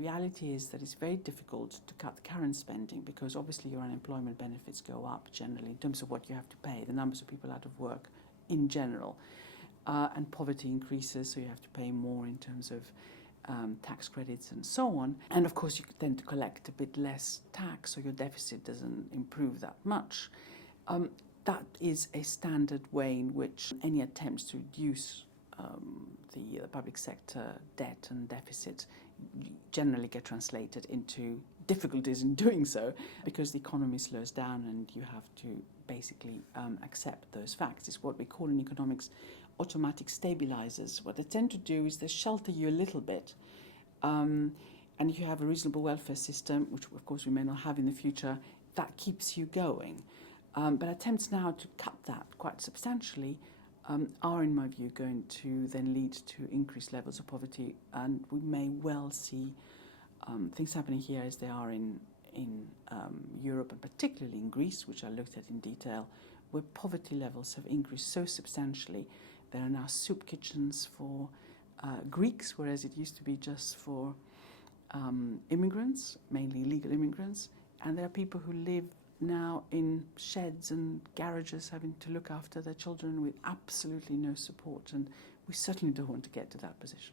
reality is that it's very difficult to cut current spending because obviously your unemployment benefits go up generally in terms of what you have to pay, the numbers of people out of work in general, and poverty increases, so you have to pay more in terms of tax credits and so on. And of course you tend to collect a bit less tax, so your deficit doesn't improve that much. That is a standard way in which any attempts to reduce the public sector debt and deficit generally get translated into difficulties in doing so because the economy slows down and you have to basically accept those facts. It's what we call in economics automatic stabilizers. What they tend to do is they shelter you a little bit, and if you have a reasonable welfare system, which of course we may not have in the future, that keeps you going. But attempts now to cut that quite substantially are, in my view, going to then lead to increased levels of poverty, and we may well see things happening here as they are in Europe, and particularly in Greece, which I looked at in detail, where poverty levels have increased so substantially. There are now soup kitchens for Greeks, whereas it used to be just for immigrants, mainly illegal immigrants, and there are people who live now in sheds and garages having to look after their children with absolutely no support, and we certainly don't want to get to that position.